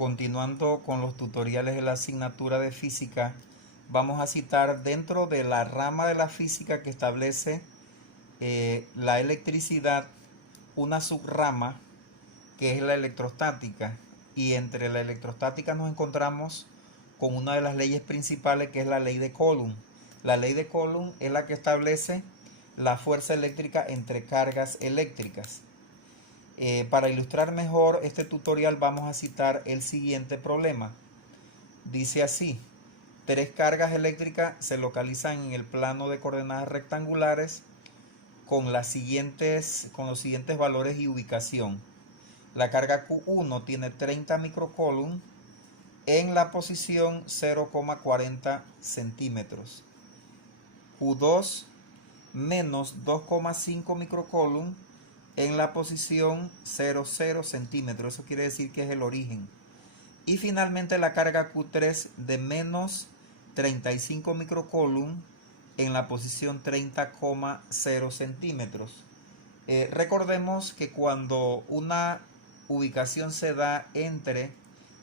Continuando con los tutoriales de la asignatura de física, vamos a citar dentro de la rama de la física que establece la electricidad una subrama que es la electrostática, y entre la electrostática nos encontramos con una de las leyes principales, que es la ley de Coulomb. La ley de Coulomb es la que establece la fuerza eléctrica entre cargas eléctricas. Para ilustrar mejor este tutorial vamos a citar el siguiente problema. Dice así: tres cargas eléctricas se localizan en el plano de coordenadas rectangulares con los siguientes valores y ubicación. La carga Q1 tiene 30 microcoulomb en la posición 0,40 centímetros. Q2 menos 2,5 microcoulomb en la posición 0,0 centímetros. Eso quiere decir que es el origen. Y finalmente la carga Q3 de menos 35 microcoulomb en la posición 30,0 centímetros. Recordemos que cuando una ubicación se da entre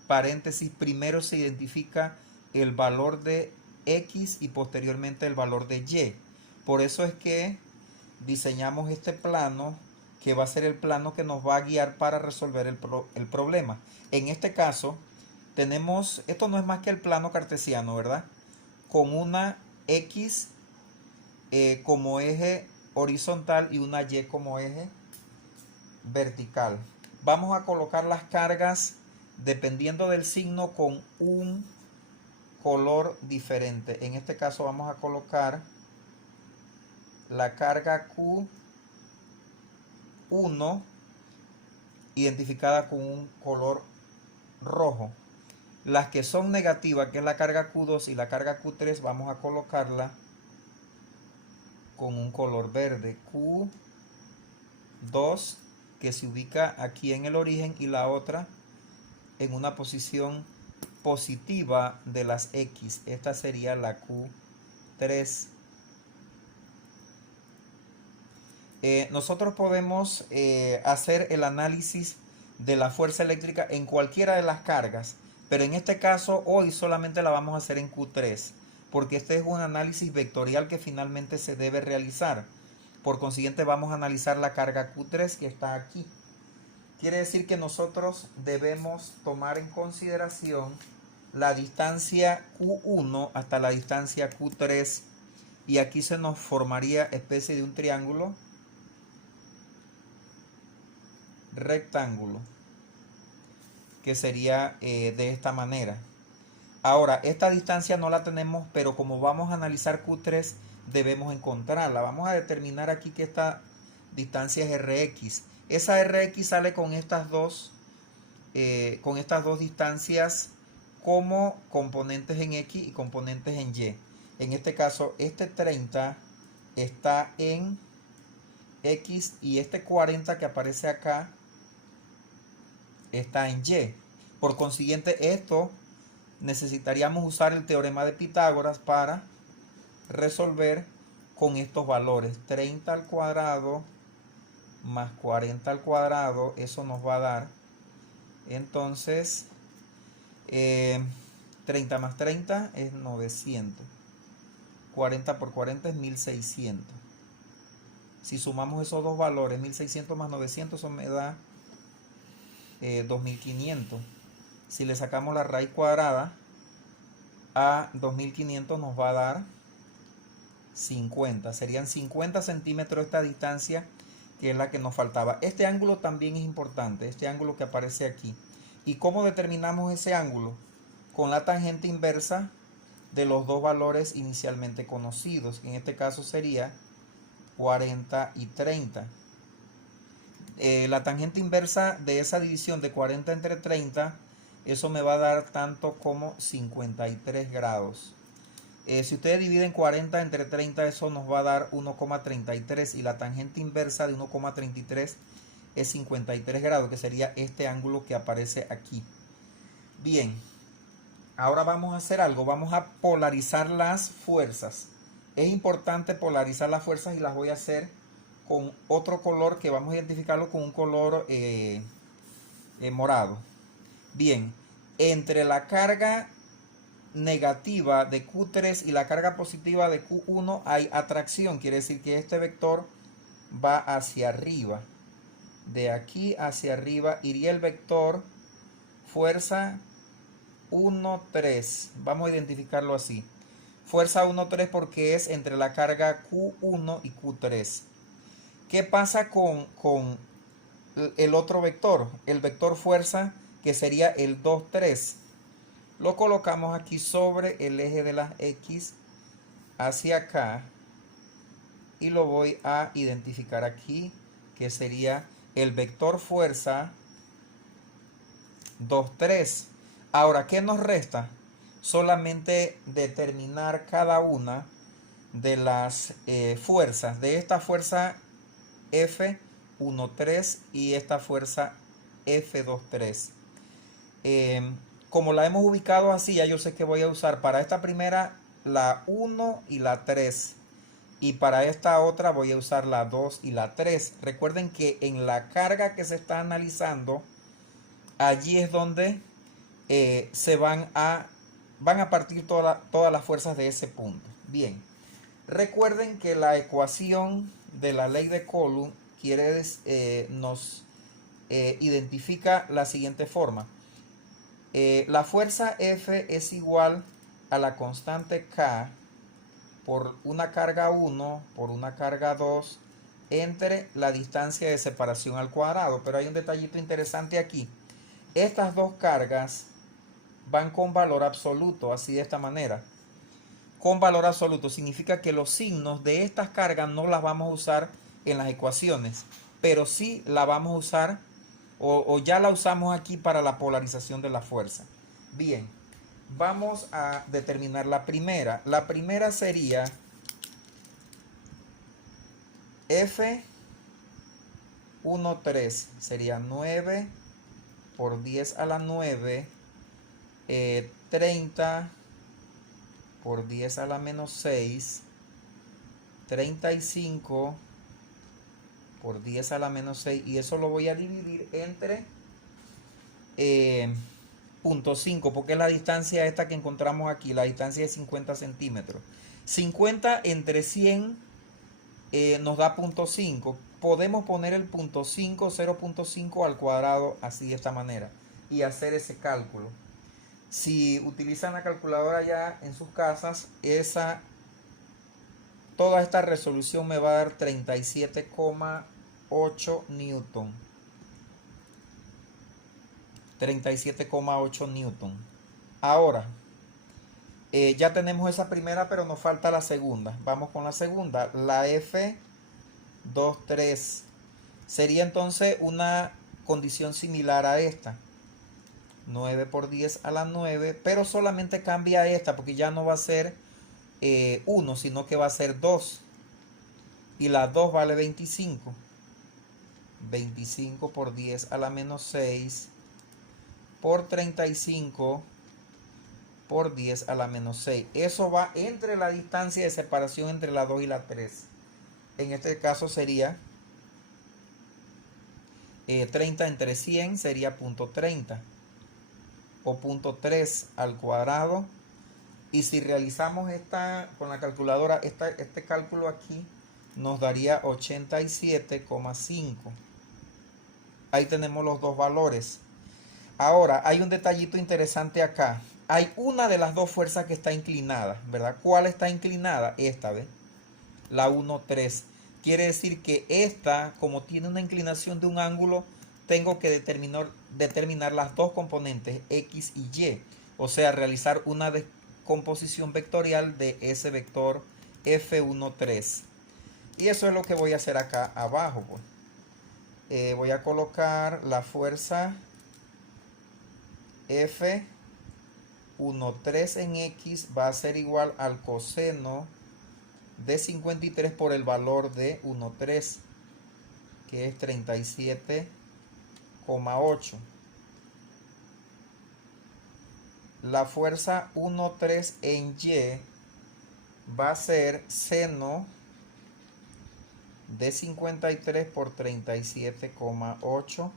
paréntesis, primero se identifica el valor de X y posteriormente el valor de Y. Por eso es que diseñamos este plano, que va a ser el plano que nos va a guiar para resolver el problema. En este caso tenemos, esto no es más que el plano cartesiano, ¿verdad? Con una X como eje horizontal y una Y como eje vertical. Vamos a colocar las cargas dependiendo del signo con un color diferente. En este caso vamos a colocar la carga Q1 identificada con un color rojo. Las que son negativas, que es la carga Q2 y la carga Q3, vamos a colocarla con un color verde. Q2, que se ubica aquí en el origen, y la otra en una posición positiva de las X. Esta sería la Q3. Nosotros podemos hacer el análisis de la fuerza eléctrica en cualquiera de las cargas, pero en este caso hoy solamente la vamos a hacer en Q3, porque este es un análisis vectorial que finalmente se debe realizar. Por consiguiente vamos a analizar la carga Q3 que está aquí. Quiere decir que nosotros debemos tomar en consideración la distancia Q1 hasta la distancia Q3, y aquí se nos formaría especie de un triángulo rectángulo, que sería de esta manera. Ahora, esta distancia no la tenemos, pero como vamos a analizar Q3 debemos encontrarla. Vamos a determinar aquí que esta distancia es Rx. Esa Rx sale con estas dos distancias como componentes en X y componentes en Y. En este caso, este 30 está en X y este 40 que aparece acá está en Y. Por consiguiente, esto necesitaríamos usar el teorema de Pitágoras para resolver con estos valores. 30 al cuadrado más 40 al cuadrado, eso nos va a dar entonces 30 más 30 es 900. 40 por 40 es 1600. Si sumamos esos dos valores, 1600 más 900, eso me da 2500. Si le sacamos la raíz cuadrada a 2500 nos va a dar 50. Serían 50 centímetros esta distancia, que es la que nos faltaba. Este ángulo también es importante, este ángulo que aparece aquí. ¿Y cómo determinamos ese ángulo? Con la tangente inversa de los dos valores inicialmente conocidos. En este caso sería 40 y 30. La tangente inversa de esa división de 40 entre 30, eso me va a dar tanto como 53 grados. Si ustedes dividen 40 entre 30, eso nos va a dar 1,33, y la tangente inversa de 1,33 es 53 grados, que sería este ángulo que aparece aquí. Bien, ahora vamos a hacer algo, vamos a polarizar las fuerzas. Es importante polarizar las fuerzas y las voy a hacer con otro color, que vamos a identificarlo con un color morado. Bien, entre la carga negativa de Q3 y la carga positiva de Q1 hay atracción. Quiere decir que este vector va hacia arriba. De aquí hacia arriba iría el vector fuerza 1, 3. Vamos a identificarlo así. Fuerza 1, 3 porque es entre la carga Q1 y Q3. ¿Qué pasa con el otro vector? El vector fuerza, que sería el 2, 3. Lo colocamos aquí sobre el eje de las X hacia acá. Y lo voy a identificar aquí, que sería el vector fuerza 2, 3. Ahora, ¿qué nos resta? Solamente determinar cada una de las fuerzas. De esta fuerza F1,3 y esta fuerza F2,3. Como la hemos ubicado así, ya yo sé que voy a usar para esta primera la 1 y la 3. Y para esta otra voy a usar la 2 y la 3. Recuerden que en la carga que se está analizando, allí es donde van a partir todas las fuerzas de ese punto. Bien, recuerden que la ecuación de la ley de Coulomb nos identifica la siguiente forma. La fuerza F es igual a la constante K por una carga 1 por una carga 2 entre la distancia de separación al cuadrado. Pero hay un detallito interesante aquí. Estas dos cargas van con valor absoluto, así de esta manera. Con valor absoluto significa que los signos de estas cargas no las vamos a usar en las ecuaciones, pero sí la vamos a usar o ya la usamos aquí para la polarización de la fuerza. Bien, vamos a determinar la primera. La primera sería F1,3, sería 9 por 10 a la 9, 30 por 10 a la menos 6, 35 por 10 a la menos 6, y eso lo voy a dividir entre 0,5, porque es la distancia esta que encontramos aquí, la distancia de 50 centímetros. 50 entre 100 nos da 0,5. Podemos poner el 0,5, 0,5 al cuadrado así de esta manera y hacer ese cálculo. Si utilizan la calculadora ya en sus casas, toda esta resolución me va a dar 37,8 newton. 37,8 newton. Ahora, ya tenemos esa primera, pero nos falta la segunda. Vamos con la segunda. La F2,3 sería entonces una condición similar a esta. 9 por 10 a la 9, pero solamente cambia esta porque ya no va a ser 1, sino que va a ser 2. Y la 2 vale 25. 25 por 10 a la menos 6 por 35 por 10 a la menos 6. Eso va entre la distancia de separación entre la 2 y la 3. En este caso sería 30 entre 100 sería 0,30 o 0,3 al cuadrado. Y si realizamos con la calculadora este cálculo aquí, nos daría 87,5. Ahí tenemos los dos valores. Ahora, hay un detallito interesante acá. Hay una de las dos fuerzas que está inclinada, ¿verdad? ¿Cuál está inclinada? Esta, ¿ves? La 1,3. Quiere decir que esta, como tiene una inclinación de un ángulo, tengo que determinar las dos componentes, X y Y. O sea, realizar una descomposición vectorial de ese vector F1,3. Y eso es lo que voy a hacer acá abajo, pues. Voy a colocar la fuerza F1,3 en X va a ser igual al coseno de 53 por el valor de 1,3, que es 37,8. La fuerza 1,3 en Y va a ser seno de 53 por 37,8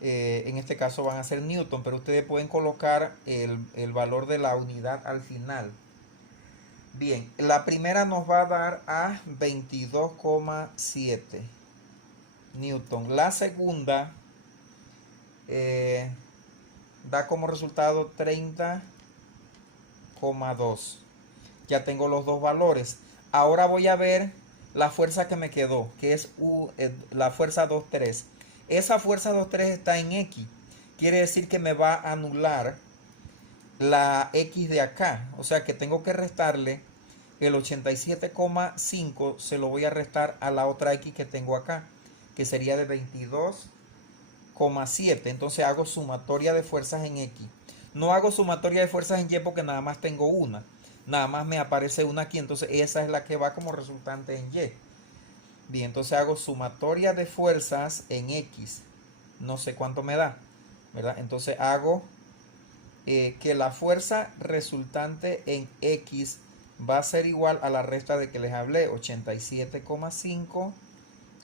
En este caso van a ser newton, pero ustedes pueden colocar el valor de la unidad al final. Bien, la primera nos va a dar a 22,7 newton. La segunda da como resultado 30,2. Ya tengo los dos valores. Ahora voy a ver la fuerza que me quedó, que es la fuerza 2,3. Esa fuerza 2,3 está en X. Quiere decir que me va a anular la X de acá. O sea que tengo que restarle el 87,5. Se lo voy a restar a la otra X que tengo acá, que sería de 22,7. Entonces hago sumatoria de fuerzas en X. No hago sumatoria de fuerzas en Y porque nada más tengo una. Nada más me aparece una aquí. Entonces esa es la que va como resultante en Y. Bien, entonces hago sumatoria de fuerzas en X. No sé cuánto me da, ¿verdad? Entonces hago que la fuerza resultante en X va a ser igual a la resta de que les hablé. 87,5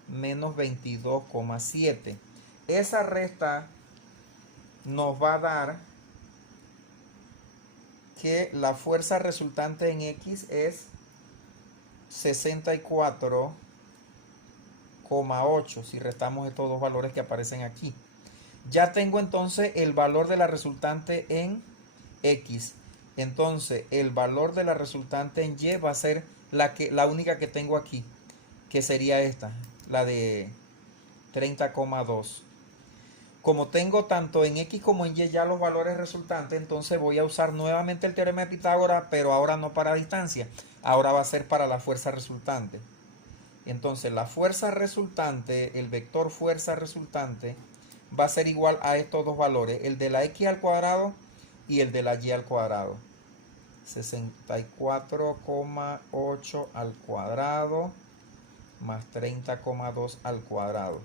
menos 22,7. Esa resta nos va a dar que la fuerza resultante en X es 64,8 si restamos estos dos valores que aparecen aquí. Ya tengo entonces el valor de la resultante en X. Entonces el valor de la resultante en Y va a ser la única que tengo aquí, que sería esta, la de 30,2. Como tengo tanto en X como en Y ya los valores resultantes, entonces voy a usar nuevamente el teorema de Pitágoras, pero ahora no para distancia, ahora va a ser para la fuerza resultante. Entonces la fuerza resultante, el vector fuerza resultante, va a ser igual a estos dos valores, el de la X al cuadrado y el de la Y al cuadrado. 64,8 al cuadrado más 30,2 al cuadrado.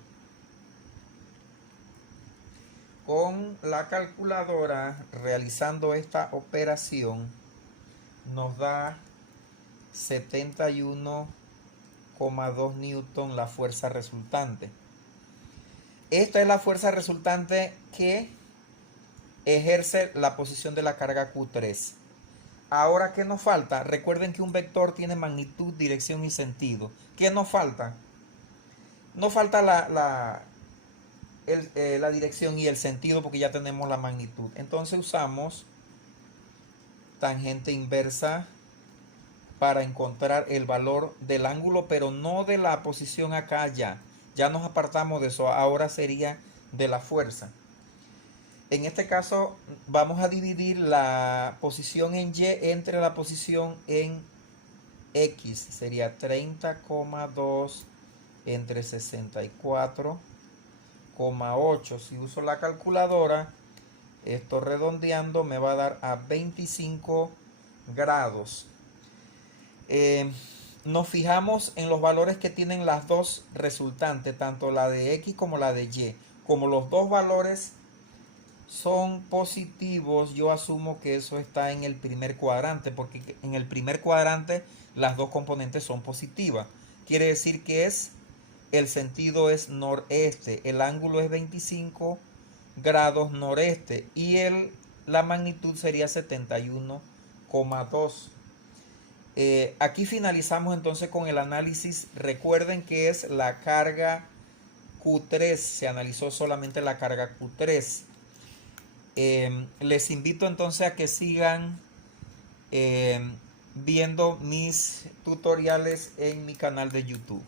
Con la calculadora, realizando esta operación, nos da 71,2 newton la fuerza resultante. Esta es la fuerza resultante que ejerce la posición de la carga Q3. Ahora, ¿qué nos falta? Recuerden que un vector tiene magnitud, dirección y sentido. ¿Qué nos falta? Nos falta la dirección y el sentido porque ya tenemos la magnitud. Entonces usamos tangente inversa para encontrar el valor del ángulo, pero no de la posición acá allá. Ya nos apartamos de eso. Ahora sería de la fuerza. En este caso vamos a dividir la posición en Y entre la posición en X. Sería 30,2 entre 64,8. Si uso la calculadora, esto redondeando me va a dar a 25 grados. Nos fijamos en los valores que tienen las dos resultantes, tanto la de X como la de Y. Como los dos valores son positivos, yo asumo que eso está en el primer cuadrante, porque en el primer cuadrante las dos componentes son positivas. Quiere decir que el sentido es noreste, el ángulo es 25 grados noreste y la magnitud sería 71,2. Aquí finalizamos entonces con el análisis. Recuerden que es la carga Q3, se analizó solamente la carga Q3. Les invito entonces a que sigan viendo mis tutoriales en mi canal de YouTube.